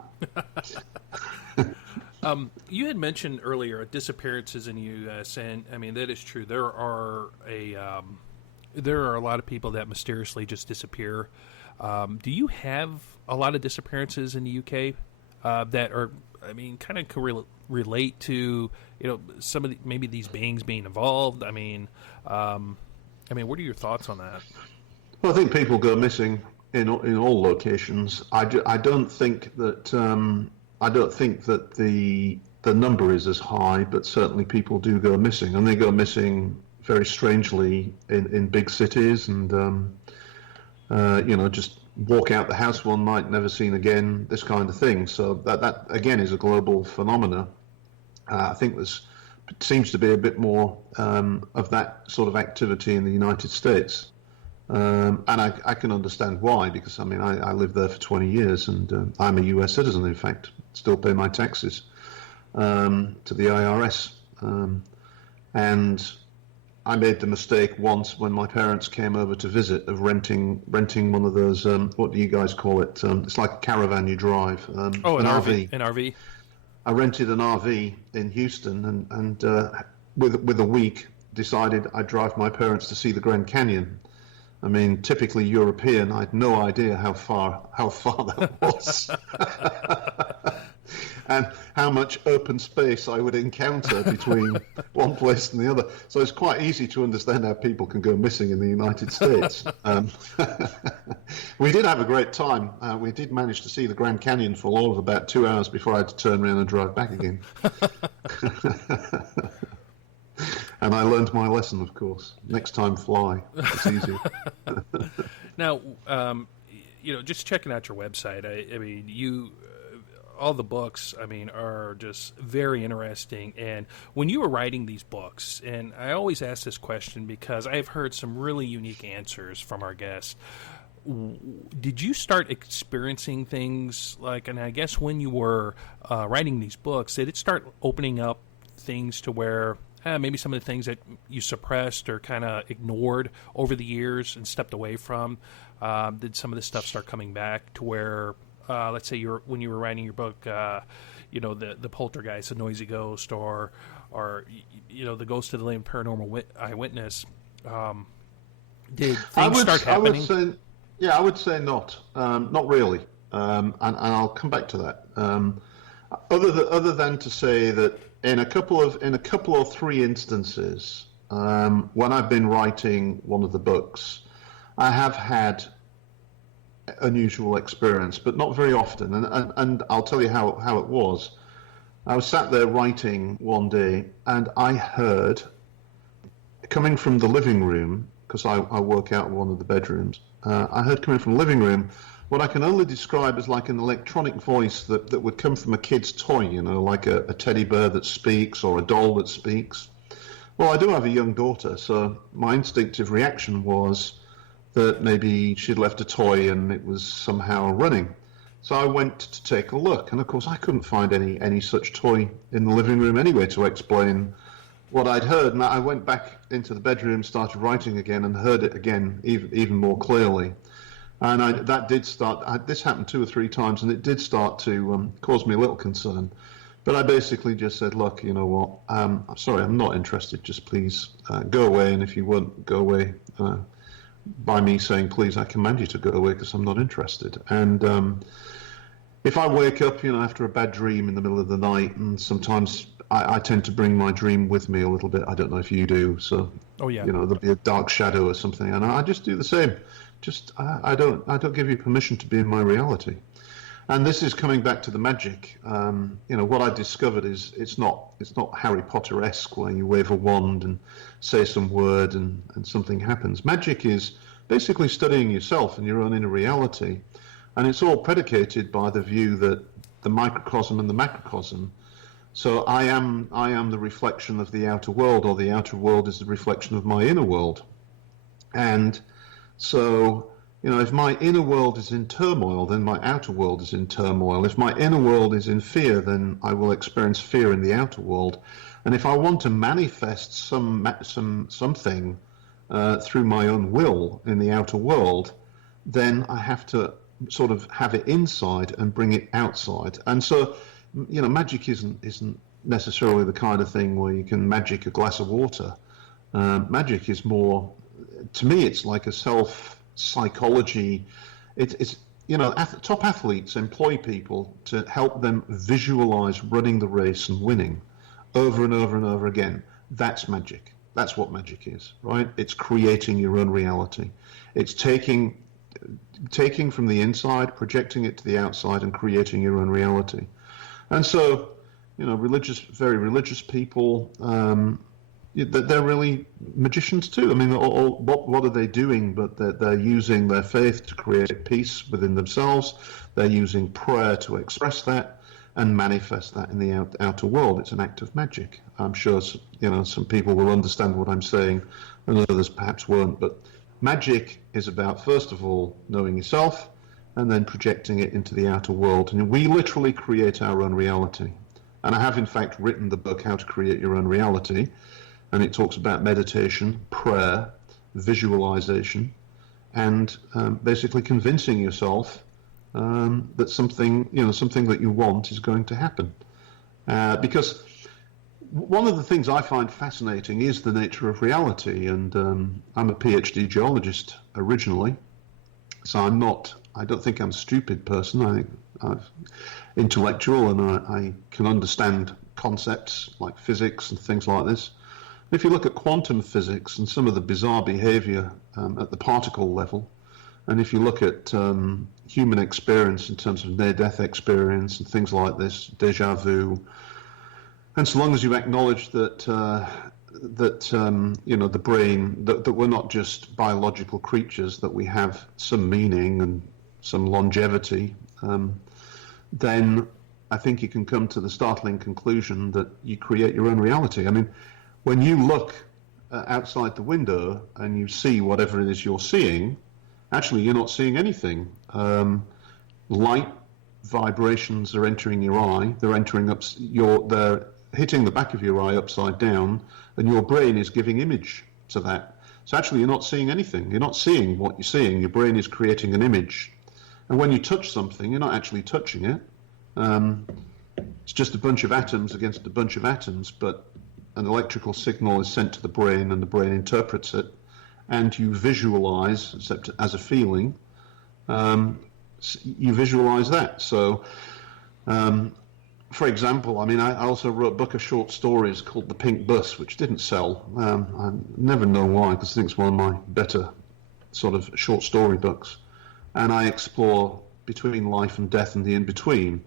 You had mentioned earlier disappearances in the U.S., and I mean that is true. There are a lot of people that mysteriously just disappear. Do you have a lot of disappearances in the UK that are, I mean, kind of relate to some of maybe these beings being involved? What are your thoughts on that? Well, I think people go missing in all locations. I don't think that the number is as high, but certainly people do go missing, and they go missing very strangely in big cities, and just walk out the house one night, never seen again, this kind of thing. So that again is a global phenomena. I think it seems to be a bit more of that sort of activity in the United States. And I can understand why, because I lived there for 20 years, and I'm a US citizen, in fact, still pay my taxes to the IRS. And I made the mistake once when my parents came over to visit of renting one of those, what do you guys call it? It's like a caravan you drive. An RV. An RV. I rented an RV in Houston, and with a week decided I'd drive my parents to see the Grand Canyon. I mean, typically European, I had no idea how far that was. And how much open space I would encounter between one place and the other. So it's quite easy to understand how people can go missing in the United States. We did have a great time. We did manage to see the Grand Canyon for all of about 2 hours before I had to turn around and drive back again. And I learned my lesson, of course. Next time, fly. It's easier. Now, just checking out your website, I mean, all the books, are just very interesting. And when you were writing these books, and I always ask this question because I've heard some really unique answers from our guests. Did you start experiencing things like, and I guess when you were writing these books, did it start opening up things to where maybe some of the things that you suppressed or kind of ignored over the years and stepped away from, did some of this stuff start coming back to where, let's say when you were writing your book, the poltergeist, the noisy ghost, or the ghost of the lame paranormal eyewitness, did things start happening? I would say not really, and I'll come back to that. Other than to say that in a couple or three instances, when I've been writing one of the books, I have had unusual experience, but not very often. And I'll tell you how it was. I was sat there writing one day, and I heard, coming from the living room, because I work out in one of the bedrooms, I heard coming from the living room what I can only describe as like an electronic voice that would come from a kid's toy, like a teddy bear that speaks or a doll that speaks. Well, I do have a young daughter, so my instinctive reaction was that maybe she'd left a toy and it was somehow running. So I went to take a look, and of course I couldn't find any such toy in the living room anyway to explain what I'd heard. And I went back into the bedroom, started writing again, and heard it again even more clearly. And that did start, this happened 2 or 3 times, and it did start to cause me a little concern. But I basically just said, look, you know what, I'm sorry, I'm not interested, just please go away, and if you won't go away by me saying, please, I command you to go away because I'm not interested. And if I wake up, after a bad dream in the middle of the night, and sometimes I tend to bring my dream with me a little bit, I don't know if you do, so, oh, yeah. There'll be a dark shadow or something, and I just do the same. Just I don't give you permission to be in my reality. And this is coming back to the magic. What I discovered is it's not Harry Potter-esque where you wave a wand and say some word and something happens. Magic is basically studying yourself and your own inner reality, and it's all predicated by the view that the microcosm and the macrocosm. So I am the reflection of the outer world, or the outer world is the reflection of my inner world. And so, if my inner world is in turmoil, then my outer world is in turmoil. If my inner world is in fear, then I will experience fear in the outer world. And if I want to manifest something through my own will in the outer world, then I have to sort of have it inside and bring it outside. And so magic isn't necessarily the kind of thing where you can magic a glass of water. Magic is more, to me, it's like a self-psychology. It's top athletes employ people to help them visualize running the race and winning over and over and over again. That's magic. That's what magic is, right? It's creating your own reality. It's taking from the inside, projecting it to the outside, and creating your own reality. And so, very religious people, they're really magicians too. I mean, what are they doing? But they're using their faith to create peace within themselves. They're using prayer to express that and manifest that in the outer world. It's an act of magic. I'm sure some people will understand what I'm saying, and others perhaps won't. But magic is about, first of all, knowing yourself, and then projecting it into the outer world. And we literally create our own reality. And I have, in fact, written the book, How to Create Your Own Reality. And it talks about meditation, prayer, visualization, and basically convincing yourself that something that you want is going to happen. Because one of the things I find fascinating is the nature of reality. And I'm a PhD geologist originally, so I don't think I'm a stupid person. I think I'm intellectual, and I can understand concepts like physics and things like this. If you look at quantum physics and some of the bizarre behavior at the particle level, and if you look at human experience in terms of near-death experience and things like this, déjà vu, and so long as you acknowledge that the brain, that we're not just biological creatures, that we have some meaning and some longevity, then I think you can come to the startling conclusion that you create your own reality. I mean, when you look outside the window and you see whatever it is you're seeing, actually you're not seeing anything. Light vibrations are entering your eye. They're entering up. They're hitting the back of your eye upside down, and your brain is giving image to that. So actually, you're not seeing anything. You're not seeing what you're seeing. Your brain is creating an image. And when you touch something, you're not actually touching it. It's just a bunch of atoms against a bunch of atoms, but an electrical signal is sent to the brain, and the brain interprets it, and you visualize, except as a feeling, you visualize that. So, for example, I mean, I also wrote a book of short stories called The Pink Bus, which didn't sell. I never know why, because I think it's one of my better sort of short story books. And I explore between life and death and the in-between.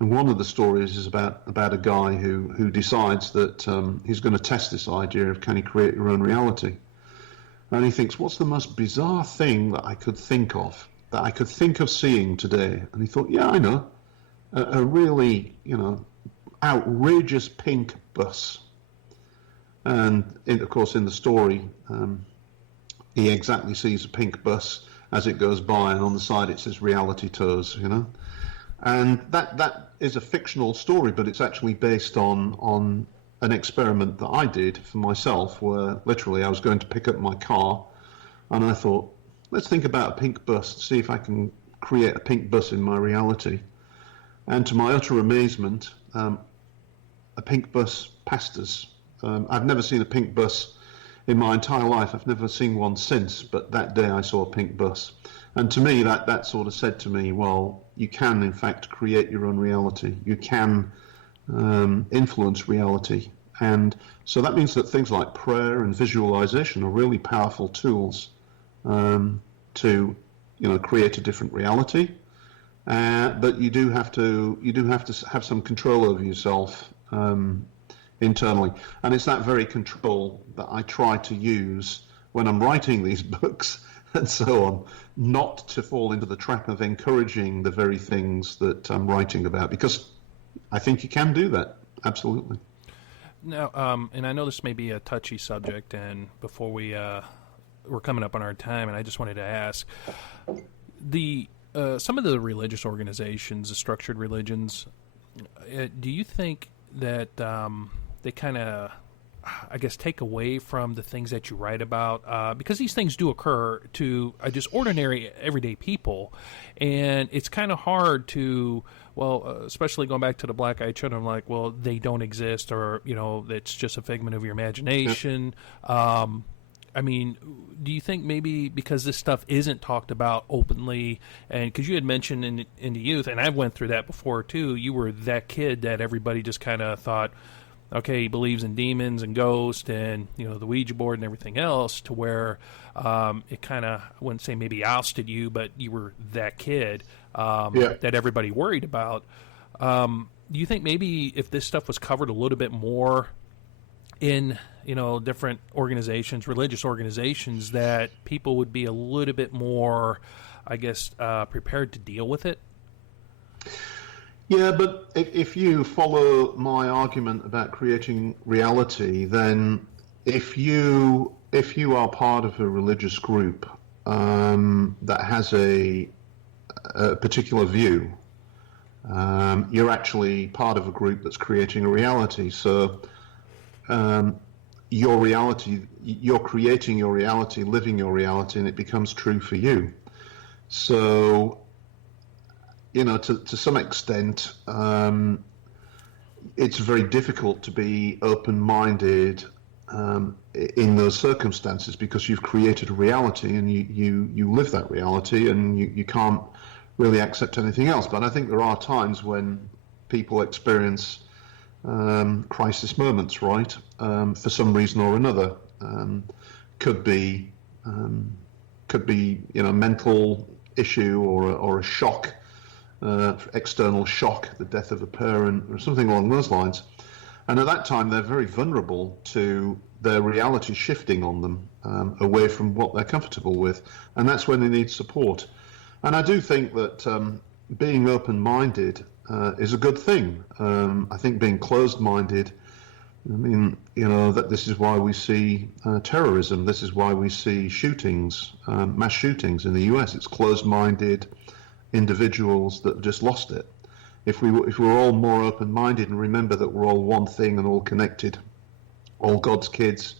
And one of the stories is about a guy who decides that he's going to test this idea of can you create your own reality. And he thinks, what's the most bizarre thing that I could think of seeing today? And he thought, yeah, I know, a really, outrageous pink bus. And of course, in the story, he exactly sees a pink bus as it goes by, and on the side it says reality tours, And that is a fictional story, but it's actually based on an experiment that I did for myself, where literally I was going to pick up my car, and I thought, let's think about a pink bus, see if I can create a pink bus in my reality. And to my utter amazement, a pink bus passed us. I've never seen a pink bus in my entire life. I've never seen one since, but that day I saw a pink bus. And to me, that sort of said to me, well, you can, in fact, create your own reality. You can influence reality. And so that means that things like prayer and visualization are really powerful tools to, create a different reality. But you do have to have some control over yourself internally. And it's that very control that I try to use when I'm writing these books and so on, not to fall into the trap of encouraging the very things that I'm writing about, because I think you can do that. Absolutely. Now, and I know this may be a touchy subject, and before we're coming up on our time, and I just wanted to ask, some of the religious organizations, the structured religions, do you think that they kind of, I guess, take away from the things that you write about? Because these things do occur to just ordinary, everyday people, and it's kind of hard to, especially going back to the black-eyed children, I'm like, well, they don't exist, or, it's just a figment of your imagination. I mean, do you think maybe because this stuff isn't talked about openly, and because you had mentioned in the youth, and I went through that before too, you were that kid that everybody just kind of thought, okay, he believes in demons and ghosts and, the Ouija board and everything else, to where it kind of, I wouldn't say maybe ousted you, but you were that kid that everybody worried about. Do you think maybe if this stuff was covered a little bit more in, different organizations, religious organizations, that people would be a little bit more, I guess, prepared to deal with it? Yeah, but if you follow my argument about creating reality, then if you are part of a religious group that has a particular view, you're actually part of a group that's creating a reality. So your reality, you're creating your reality, living your reality, and it becomes true for you. So, to some extent, it's very difficult to be open-minded in those circumstances, because you've created a reality and you live that reality, and you can't really accept anything else. But I think there are times when people experience crisis moments, right? For some reason or another, could be mental issue or a shock, external shock, the death of a parent or something along those lines. And at that time, they're very vulnerable to their reality shifting on them away from what they're comfortable with, and that's when they need support. And I do think that being open-minded is a good thing. I think being closed-minded, that this is why we see terrorism. This is why we see shootings, mass shootings in the US. It's closed-minded individuals that just lost it. If we were all more open-minded and remember that we're all one thing and all connected, all God's kids,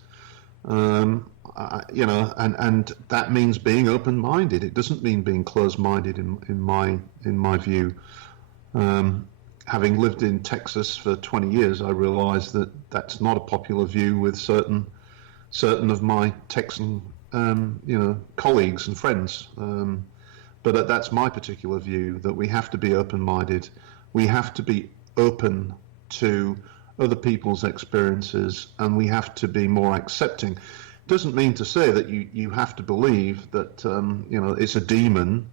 and that means being open-minded. It doesn't mean being closed-minded in my view. Having lived in Texas for 20 years, I realized that that's not a popular view with certain of my Texan, colleagues and friends. But that's my particular view, that we have to be open-minded. We have to be open to other people's experiences, and we have to be more accepting. It doesn't mean to say that you have to believe that, it's a demon.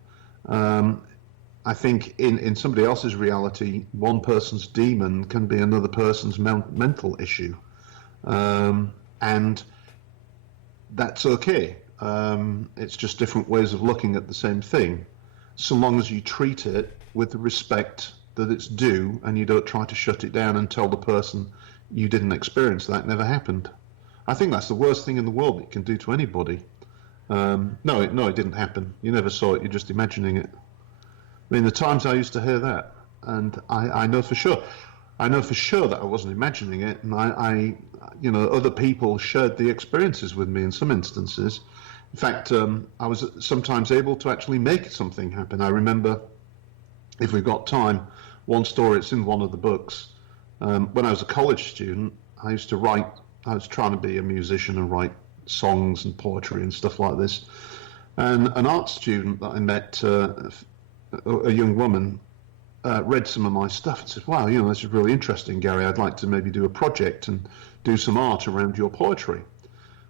I think in somebody else's reality, one person's demon can be another person's mental issue. And that's okay. It's just different ways of looking at the same thing, so long as you treat it with the respect that it's due, and you don't try to shut it down and tell the person you didn't experience that, never happened. I think that's the worst thing in the world it can do to anybody. No, it didn't happen. You never saw it. You're just imagining it. I mean, the times I used to hear that, and I know for sure. I know for sure that I wasn't imagining it, and I other people shared the experiences with me in some instances. In fact, I was sometimes able to actually make something happen. I remember, if we've got time, one story, it's in one of the books. When I was a college student, I used to write. I was trying to be a musician and write songs and poetry and stuff like this. And an art student that I met, a young woman, read some of my stuff and said, wow, this is really interesting, Gary. I'd like to maybe do a project and do some art around your poetry.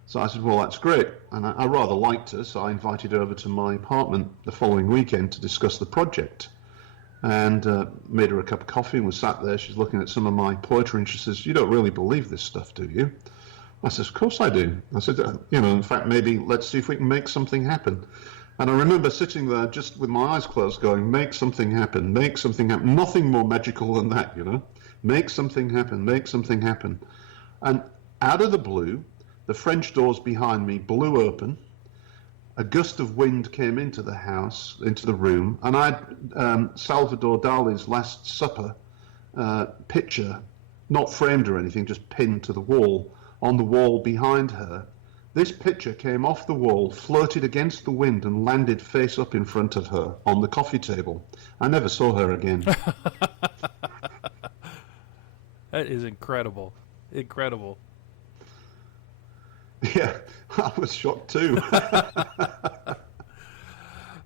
So I said, well, that's great. And I rather liked her, so I invited her over to my apartment the following weekend to discuss the project. And made her a cup of coffee, and was sat there. She's looking at some of my poetry, and she says, you don't really believe this stuff, do you? I said, of course I do. I said, in fact, maybe let's see if we can make something happen. And I remember sitting there just with my eyes closed going, make something happen, make something happen. Nothing more magical than that, Make something happen, make something happen. And out of the blue, the French doors behind me blew open. A gust of wind came into the house, into the room, and I had Salvador Dali's Last Supper picture, not framed or anything, just pinned to the wall on the wall behind her. This picture came off the wall, floated against the wind, and landed face up in front of her on the coffee table. I never saw her again. That is incredible. Incredible. Yeah, I was shocked too.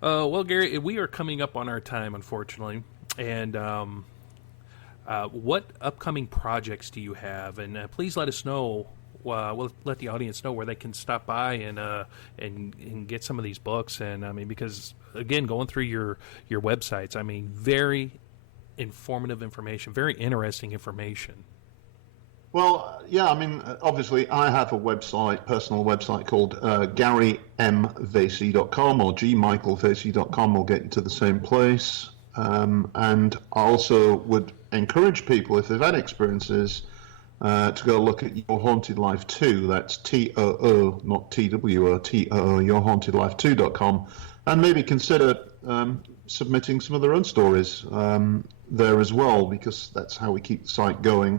Well, Gary, we are coming up on our time, unfortunately. And what upcoming projects do you have? And please let us know. We'll let the audience know where they can stop by and get some of these books. And I mean, because again, going through your websites, I mean, very informative information, very interesting information. Well, yeah, I mean, obviously, I have a website, personal website called GaryMVasey.com or gmichaelvasey.com will get you to the same place. And I also would encourage people, if they've had experiences, to go look at Your Haunted Life 2. That's TOO, not TWO, TOO, yourhauntedlife2.com, and maybe consider submitting some of their own stories there as well, because that's how we keep the site going.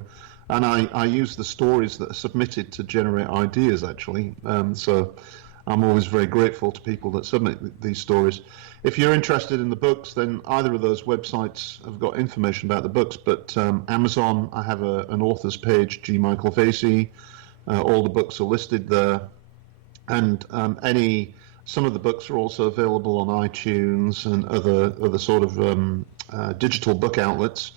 And I use the stories that are submitted to generate ideas, actually. So I'm always very grateful to people that submit these stories. If you're interested in the books, then either of those websites have got information about the books. But Amazon, I have an author's page, G. Michael Vasey. All the books are listed there. And some of the books are also available on iTunes and other sort of digital book outlets.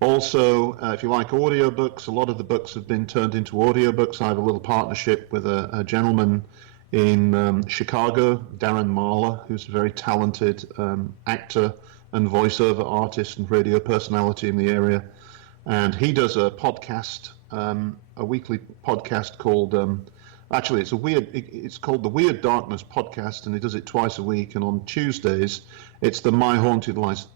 Also, if you like audiobooks, a lot of the books have been turned into audiobooks. I have a little partnership with a gentleman in Chicago, Darren Marlar, who's a very talented actor and voiceover artist and radio personality in the area. And he does a podcast, a weekly podcast called, it's called the Weird Darkness Podcast, and he does it twice a week. And on Tuesdays, it's the My Haunted Life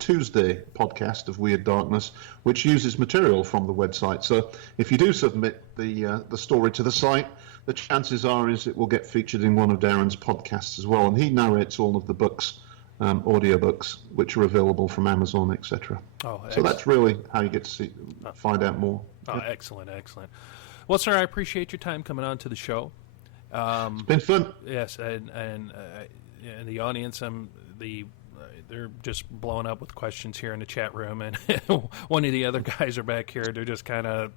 Tuesday podcast of Weird Darkness, which uses material from the website. So if you do submit the story to the site, the chances are is it will get featured in one of Darren's podcasts as well. And he narrates all of the books, audiobooks, which are available from Amazon, etc. So that's really how you get to find out more. Oh, yeah. Excellent. Well, sir, I appreciate your time coming on to the show. It's been fun. Yes, and the audience, they're just blowing up with questions here in the chat room, and one of the other guys are back here. They're just kind of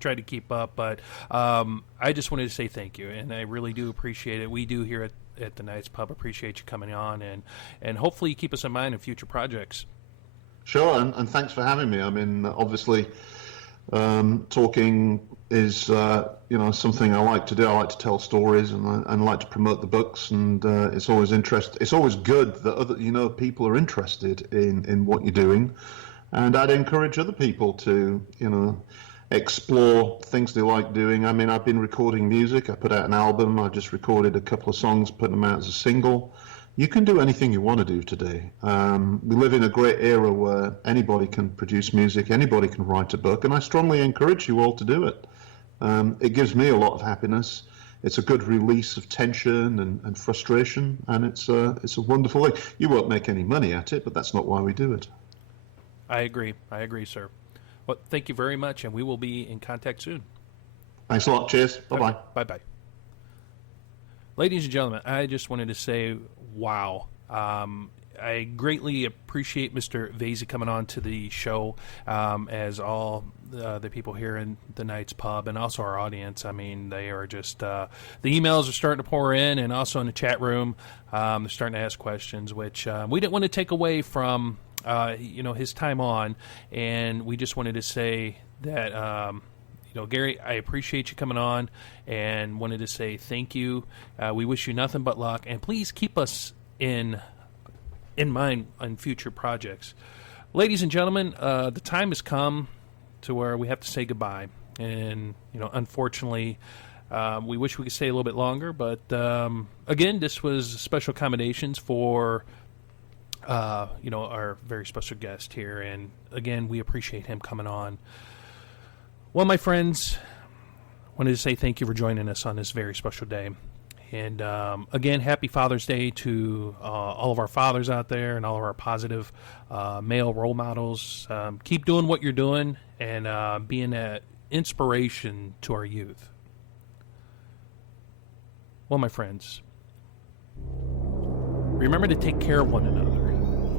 trying to keep up, but I just wanted to say thank you, and I really do appreciate it. We do here at the Nights Pub appreciate you coming on, and hopefully you keep us in mind in future projects. Sure, and thanks for having me. I mean, obviously, talking is something I like to do. I like to tell stories, and I like to promote the books, and it's always It's always good that people are interested in what you're doing, and I'd encourage other people to explore things they like doing. I mean, I've been recording music. I put out an album. I just recorded a couple of songs, put them out as a single. You can do anything you want to do today. We live in a great era where anybody can produce music, anybody can write a book, and I strongly encourage you all to do it. It gives me a lot of happiness. It's a good release of tension and frustration, and it's a wonderful thing. You won't make any money at it, but that's not why we do it. I agree, sir. Well, thank you very much, and we will be in contact soon. Thanks a lot. Cheers. Bye-bye. Bye-bye. Ladies and gentlemen, I just wanted to say, wow. I greatly appreciate Mr. Vasey coming on to the show, as all the people here in the Nights Pub and also our audience. I mean, they are just, the emails are starting to pour in, and also in the chat room, they're starting to ask questions, which we didn't want to take away from, his time on, and we just wanted to say that, Gary, I appreciate you coming on, and wanted to say thank you. We wish you nothing but luck, and please keep us in mind on future projects. Ladies and gentlemen, the time has come to where we have to say goodbye, and unfortunately, we wish we could stay a little bit longer, but again, this was special accommodations for our very special guest here, and again, we appreciate him coming on. Well, my friends, wanted to say thank you for joining us on this very special day. And again, happy Father's Day to all of our fathers out there and all of our positive male role models. Keep doing what you're doing and being that inspiration to our youth? Well, my friends, remember to take care of one another,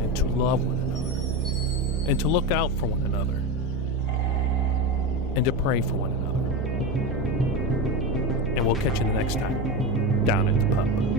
and to love one another, and to look out for one another, and to pray for one another. And we'll catch you the next time down at the pub.